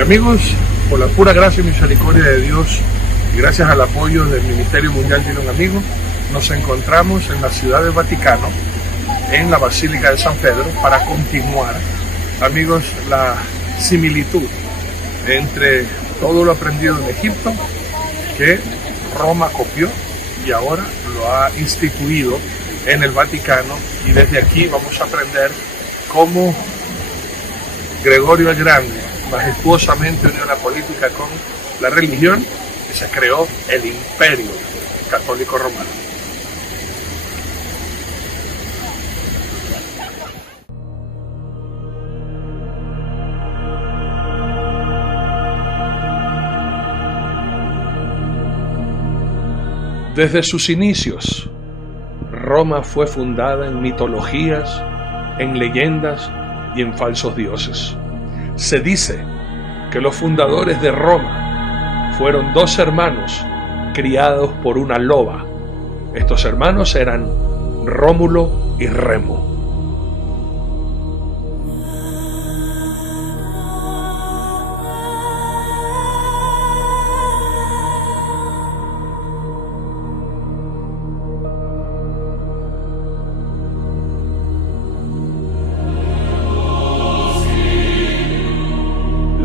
Y amigos, por la pura gracia y misericordia de Dios y gracias al apoyo del Ministerio Mundial de un Amigo, nos encontramos en la Ciudad del Vaticano, en la Basílica de San Pedro, para continuar, amigos, la similitud entre todo lo aprendido en Egipto, que Roma copió y ahora lo ha instituido en el Vaticano, y desde aquí vamos a aprender cómo Gregorio el Grande majestuosamente unió la política con la religión y se creó el Imperio Católico Romano. Desde sus inicios, Roma fue fundada en mitologías, en leyendas y en falsos dioses. Se dice que los fundadores de Roma fueron dos hermanos criados por una loba. Estos hermanos eran Rómulo y Remo.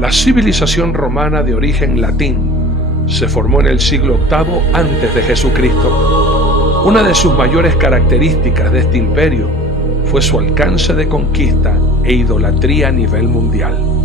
La civilización romana de origen latín se formó en el siglo VIII antes de Jesucristo. Una de sus mayores características de este imperio fue su alcance de conquista e idolatría a nivel mundial.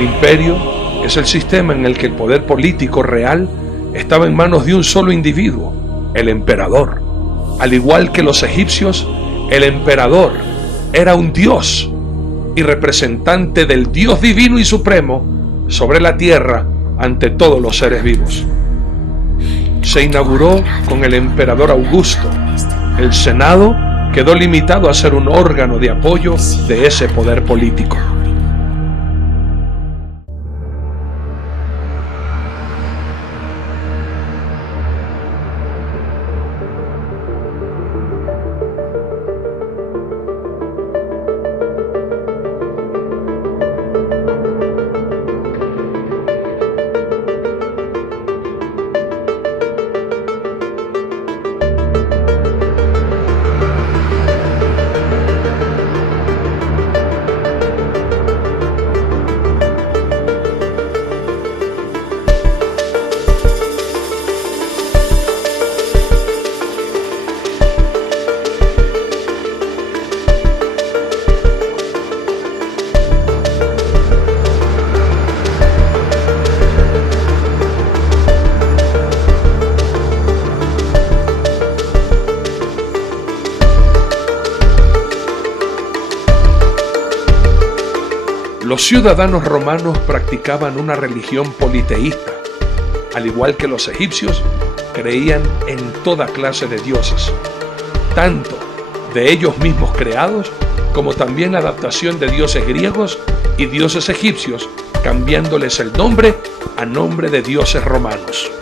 El imperio es el sistema en el que el poder político real estaba en manos de un solo individuo, el emperador. Al igual que los egipcios, el emperador era un dios y representante del Dios divino y supremo sobre la tierra ante todos los seres vivos. Se inauguró con el emperador Augusto. El Senado quedó limitado a ser un órgano de apoyo de ese poder político. Los ciudadanos romanos practicaban una religión politeísta. Al igual que los egipcios, creían en toda clase de dioses, tanto de ellos mismos creados, como también la adaptación de dioses griegos y dioses egipcios, cambiándoles el nombre a nombre de dioses romanos.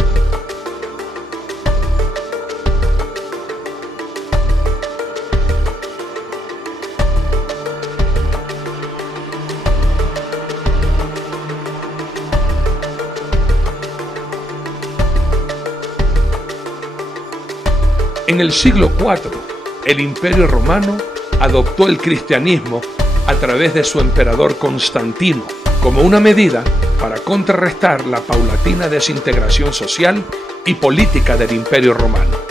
En el siglo IV, el Imperio Romano adoptó el cristianismo a través de su emperador Constantino, como una medida para contrarrestar la paulatina desintegración social y política del Imperio Romano.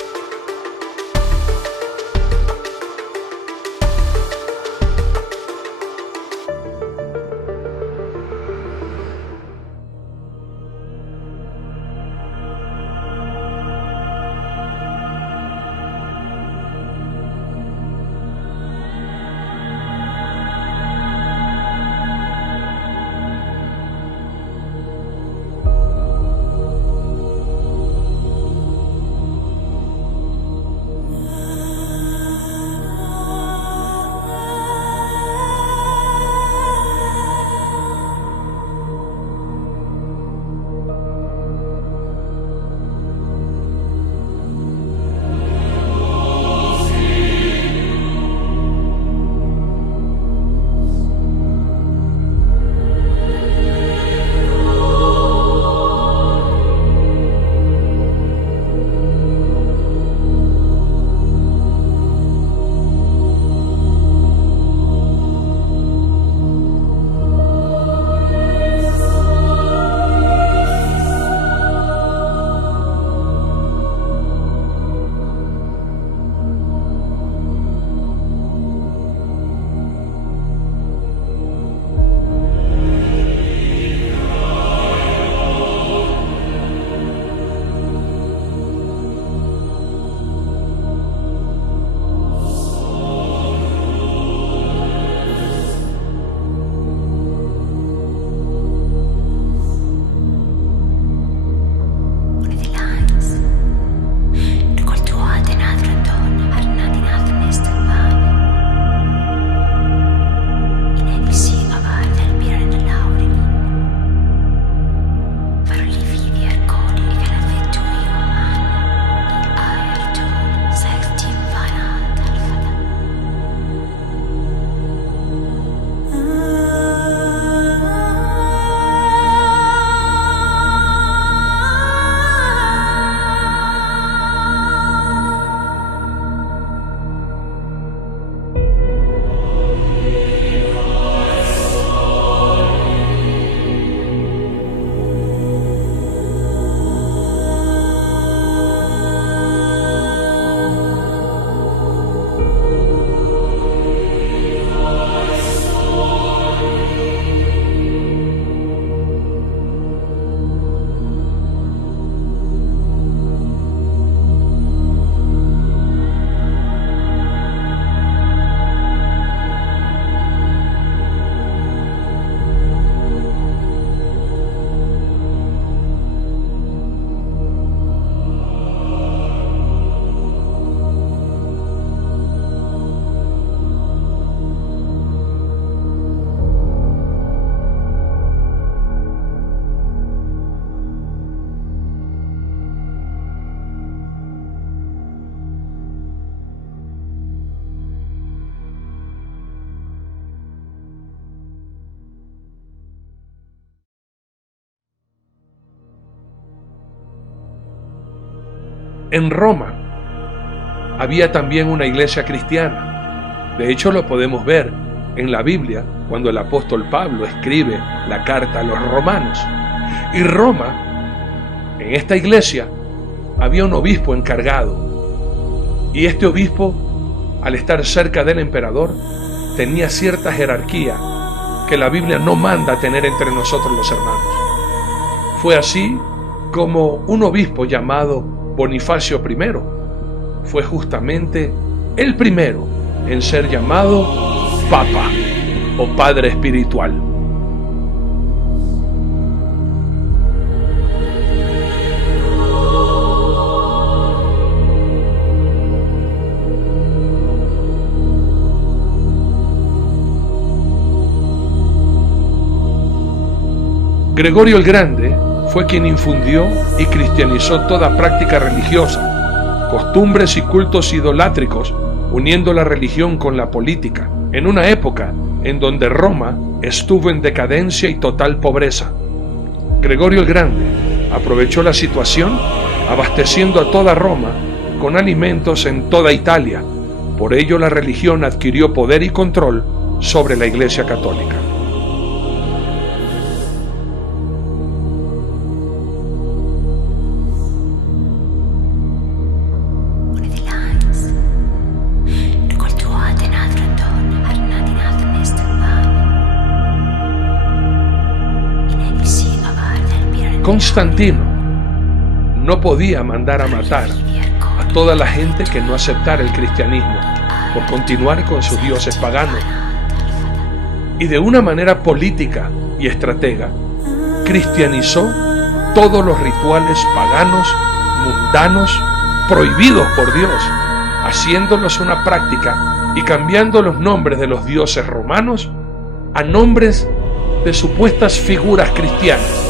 En Roma había también una iglesia cristiana. De hecho, lo podemos ver en la Biblia cuando el apóstol Pablo escribe la carta a los romanos. Y Roma, en esta iglesia, había un obispo encargado. Y este obispo, al estar cerca del emperador, tenía cierta jerarquía que la Biblia no manda tener entre nosotros los hermanos. Fue así como un obispo llamado Bonifacio I fue justamente el primero en ser llamado Papa o Padre Espiritual. Gregorio el Grande fue quien infundió y cristianizó toda práctica religiosa, costumbres y cultos idolátricos, uniendo la religión con la política, en una época en donde Roma estuvo en decadencia y total pobreza. Gregorio el Grande aprovechó la situación abasteciendo a toda Roma con alimentos en toda Italia. Por ello la religión adquirió poder y control sobre la Iglesia Católica. Constantino no podía mandar a matar a toda la gente que no aceptara el cristianismo por continuar con sus dioses paganos. Y de una manera política y estratega, cristianizó todos los rituales paganos, mundanos, prohibidos por Dios, haciéndolos una práctica y cambiando los nombres de los dioses romanos a nombres de supuestas figuras cristianas.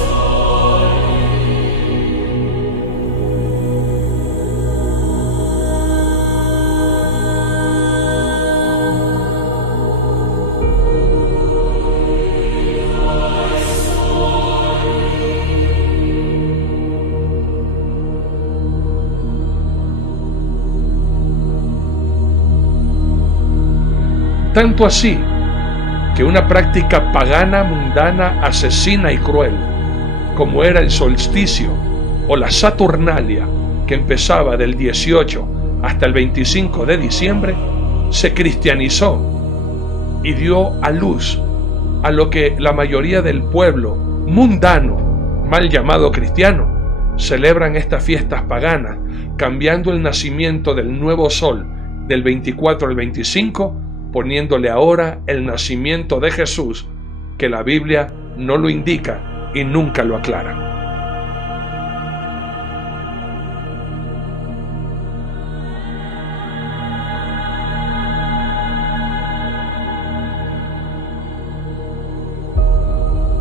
Tanto así que una práctica pagana, mundana, asesina y cruel, como era el solsticio o la Saturnalia, que empezaba del 18 hasta el 25 de diciembre, se cristianizó y dio a luz a lo que la mayoría del pueblo mundano, mal llamado cristiano, celebran estas fiestas paganas, cambiando el nacimiento del nuevo sol del 24 al 25, poniéndole ahora el nacimiento de Jesús, que la Biblia no lo indica y nunca lo aclara.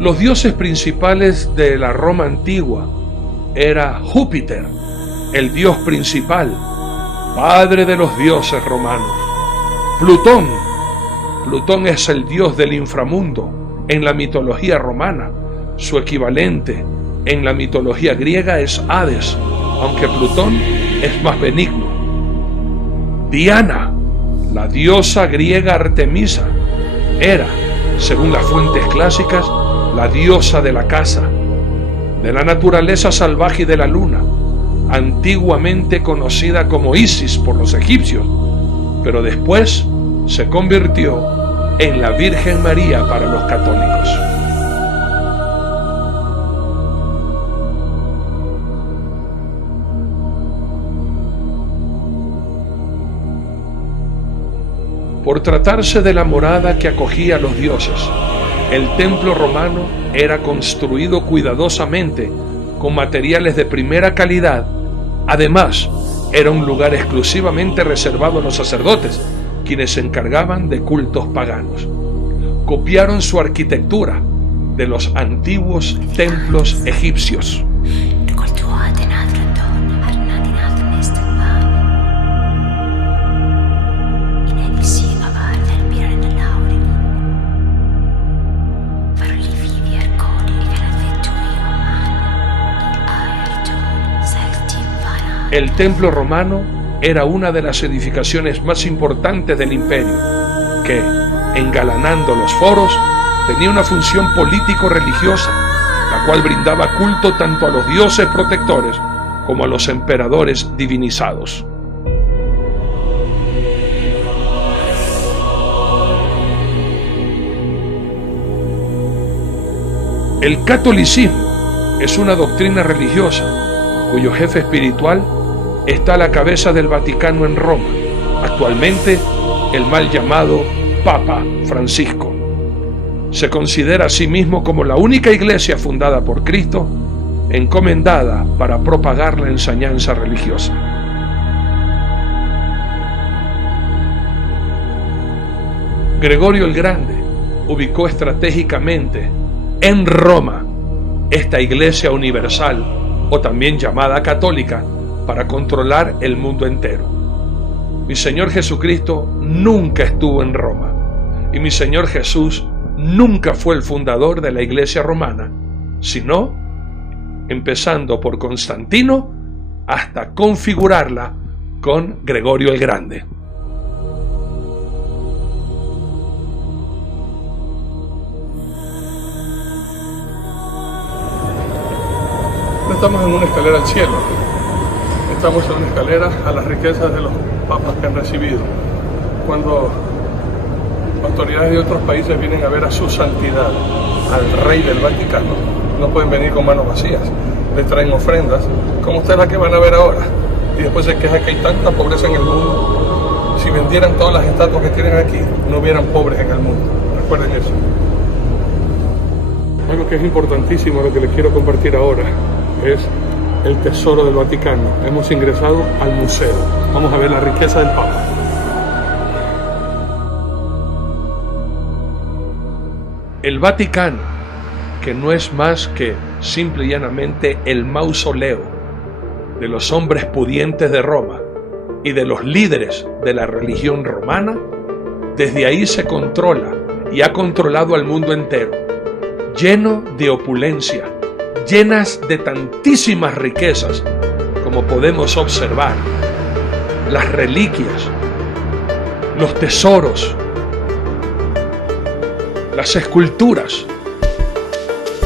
Los dioses principales de la Roma antigua era Júpiter, el dios principal, padre de los dioses romanos. Plutón es el dios del inframundo en la mitología romana. Su equivalente en la mitología griega es Hades, aunque Plutón es más benigno. Diana, la diosa griega Artemisa, era, según las fuentes clásicas, la diosa de la caza, de la naturaleza salvaje y de la luna, antiguamente conocida como Isis por los egipcios, pero después se convirtió en la Virgen María para los católicos. Por tratarse de la morada que acogía a los dioses, el templo romano era construido cuidadosamente con materiales de primera calidad. Además, era un lugar exclusivamente reservado a los sacerdotes, quienes se encargaban de cultos paganos. Copiaron su arquitectura de los antiguos templos egipcios. El templo romano era una de las edificaciones más importantes del imperio, que, engalanando los foros, tenía una función político-religiosa, la cual brindaba culto tanto a los dioses protectores como a los emperadores divinizados. El catolicismo es una doctrina religiosa cuyo jefe espiritual está a la cabeza del Vaticano en Roma, actualmente el mal llamado Papa Francisco. Se considera a sí mismo como la única iglesia fundada por Cristo, encomendada para propagar la enseñanza religiosa. Gregorio el Grande ubicó estratégicamente en Roma esta iglesia universal, o también llamada católica, para controlar el mundo entero. Mi Señor Jesucristo nunca estuvo en Roma, y mi Señor Jesús nunca fue el fundador de la iglesia romana, sino empezando por Constantino hasta configurarla con Gregorio el Grande. No estamos en una escalera al cielo, estamos en una escalera a las riquezas de los papas que han recibido. Cuando autoridades de otros países vienen a ver a su santidad, al rey del Vaticano, no pueden venir con manos vacías, les traen ofrendas, como ustedes la que van a ver ahora, y después se queja que hay tanta pobreza en el mundo. Si vendieran todas las estatuas que tienen aquí, no hubieran pobres en el mundo. Recuerden eso. Algo que es importantísimo, lo que les quiero compartir ahora, es el tesoro del Vaticano. Hemos ingresado al museo. Vamos a ver la riqueza del Papa. El Vaticano, que no es más que simple y llanamente el mausoleo de los hombres pudientes de Roma y de los líderes de la religión romana, desde ahí se controla y ha controlado al mundo entero, lleno de opulencia, llenas de tantísimas riquezas, como podemos observar, las reliquias, los tesoros, las esculturas,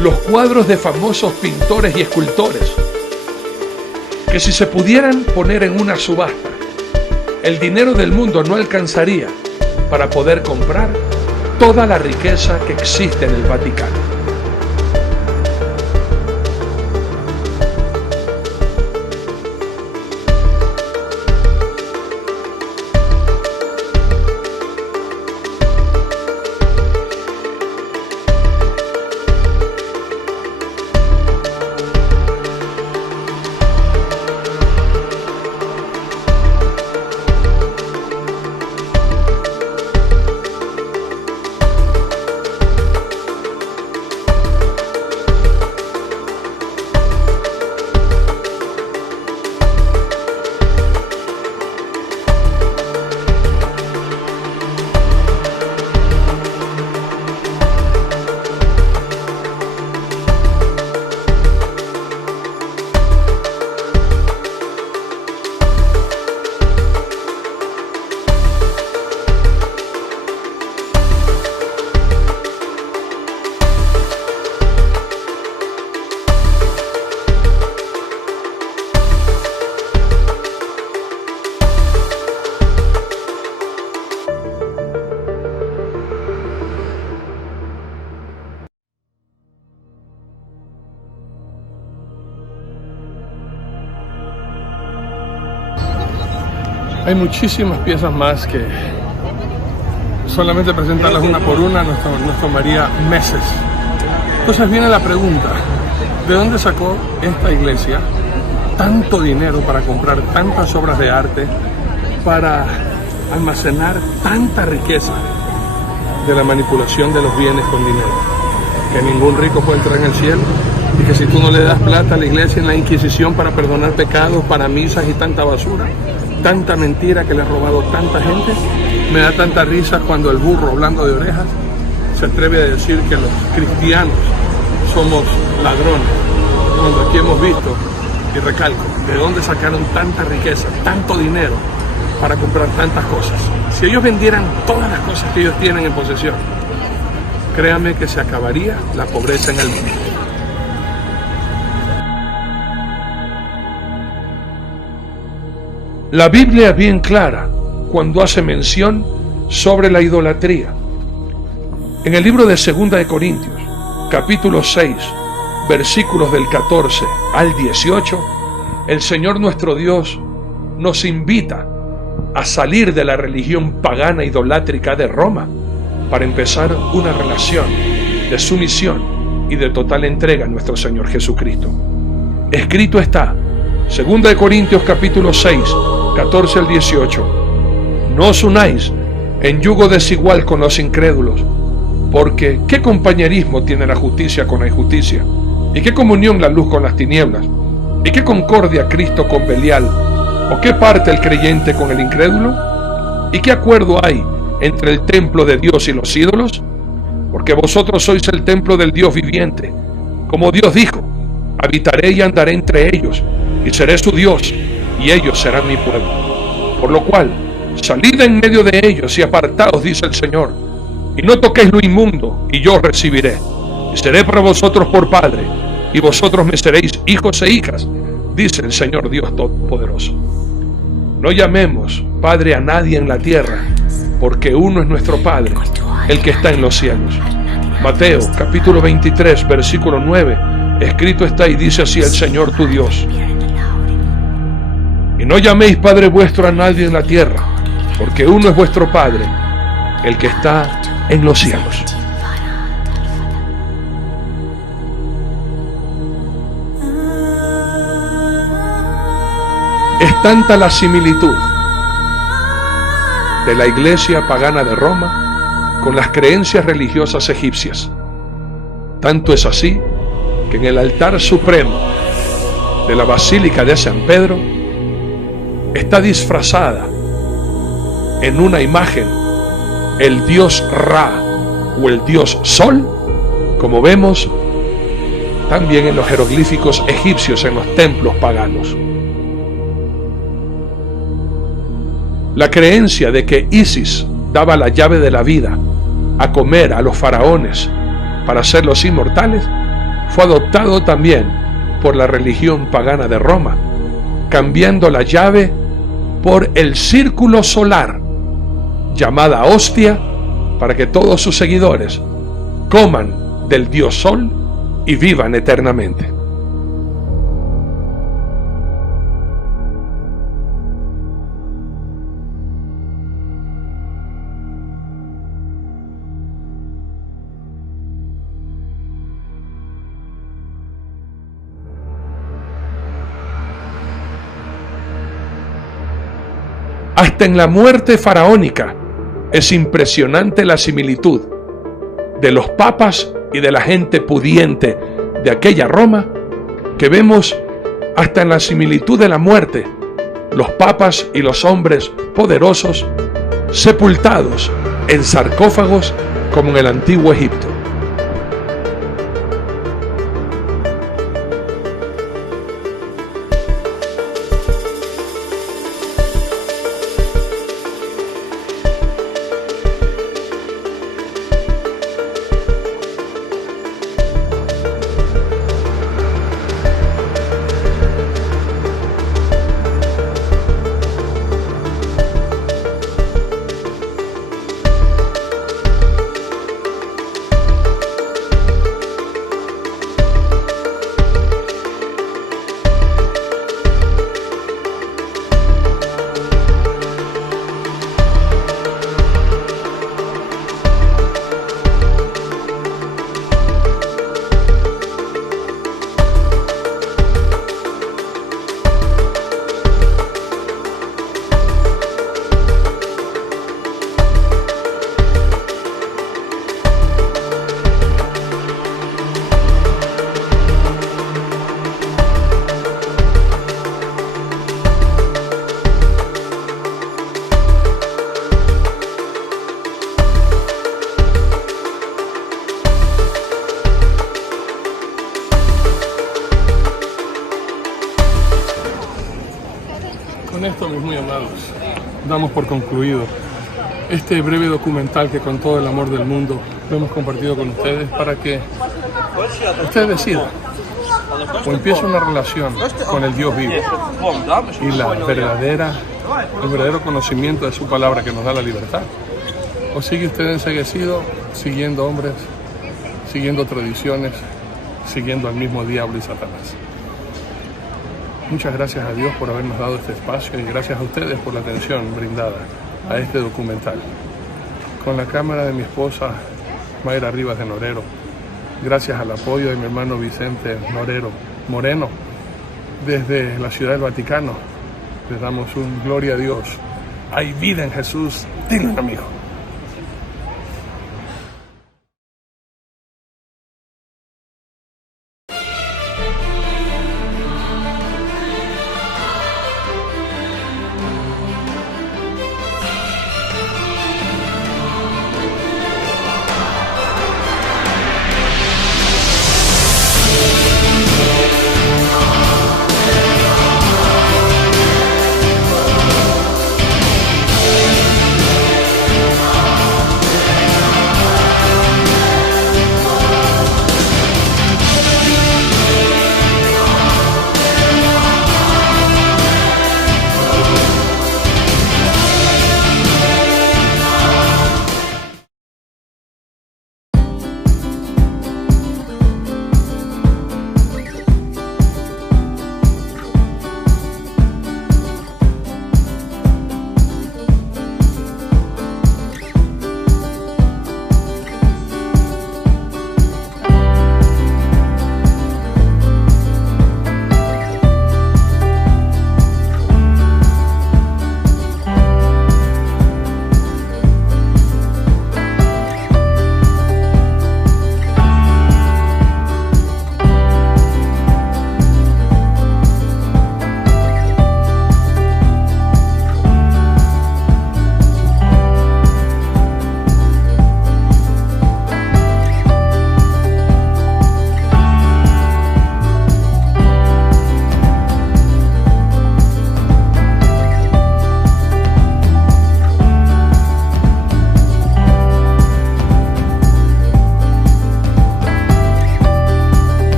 los cuadros de famosos pintores y escultores, que si se pudieran poner en una subasta, el dinero del mundo no alcanzaría para poder comprar toda la riqueza que existe en el Vaticano. Hay muchísimas piezas más que solamente presentarlas una por una nos tomaría meses. Entonces viene la pregunta, ¿de dónde sacó esta iglesia tanto dinero para comprar tantas obras de arte, para almacenar tanta riqueza de la manipulación de los bienes con dinero? Que ningún rico puede entrar en el cielo, y que si tú no le das plata a la iglesia en la Inquisición para perdonar pecados, para misas y tanta basura, tanta mentira que le ha robado tanta gente. Me da tanta risa cuando el burro, hablando de orejas, se atreve a decir que los cristianos somos ladrones, cuando aquí hemos visto Y recalco, ¿de dónde sacaron tanta riqueza, tanto dinero para comprar tantas cosas? Si ellos vendieran todas las cosas que ellos tienen en posesión, créame que se acabaría la pobreza en el mundo. La Biblia es bien clara cuando hace mención sobre la idolatría. En el libro de 2 de Corintios, capítulo 6, versículos del 14 al 18, el Señor nuestro Dios nos invita a salir de la religión pagana idolátrica de Roma para empezar una relación de sumisión y de total entrega a nuestro Señor Jesucristo. Escrito está, 2 de Corintios capítulo 6, 14 al 18, no os unáis en yugo desigual con los incrédulos, porque ¿qué compañerismo tiene la justicia con la injusticia? ¿Y qué comunión la luz con las tinieblas? ¿Y qué concordia Cristo con Belial? ¿O qué parte el creyente con el incrédulo? ¿Y qué acuerdo hay entre el templo de Dios y los ídolos? Porque vosotros sois el templo del Dios viviente. Como Dios dijo, habitaré y andaré entre ellos, y seré su Dios, y ellos serán mi pueblo. Por lo cual, salid en medio de ellos y apartaos, dice el Señor, y no toquéis lo inmundo, y yo os recibiré. Y seré para vosotros por Padre, y vosotros me seréis hijos e hijas, dice el Señor Dios Todopoderoso. No llamemos Padre a nadie en la tierra, porque uno es nuestro Padre, el que está en los cielos. Mateo capítulo 23, versículo 9, escrito está y dice así el Señor tu Dios. Y no llaméis Padre vuestro a nadie en la tierra, porque uno es vuestro Padre, el que está en los cielos. Es tanta la similitud de la iglesia pagana de Roma con las creencias religiosas egipcias. Tanto es así que en el altar supremo de la Basílica de San Pedro está disfrazada en una imagen el dios Ra o el dios Sol, como vemos también en los jeroglíficos egipcios en los templos paganos. La creencia de que Isis daba la llave de la vida a comer a los faraones para hacerlos inmortales fue adoptado también por la religión pagana de Roma, cambiando la llave por el círculo solar, llamada hostia, para que todos sus seguidores coman del dios Sol y vivan eternamente. Hasta en la muerte faraónica es impresionante la similitud de los papas y de la gente pudiente de aquella Roma, que vemos hasta en la similitud de la muerte, los papas y los hombres poderosos sepultados en sarcófagos como en el antiguo Egipto. Con esto, mis muy amados, damos por concluido este breve documental que con todo el amor del mundo lo hemos compartido con ustedes para que ustedes decidan o empiecen una relación con el Dios vivo y el verdadero conocimiento de su palabra que nos da la libertad, o sigue usted enceguecido siguiendo hombres, siguiendo tradiciones, siguiendo al mismo diablo y Satanás. Muchas gracias a Dios por habernos dado este espacio y gracias a ustedes por la atención brindada a este documental. Con la cámara de mi esposa Mayra Rivas de Norero, gracias al apoyo de mi hermano Vicente Moreno, desde la Ciudad del Vaticano, les damos un gloria a Dios. Hay vida en Jesús, dile amigo.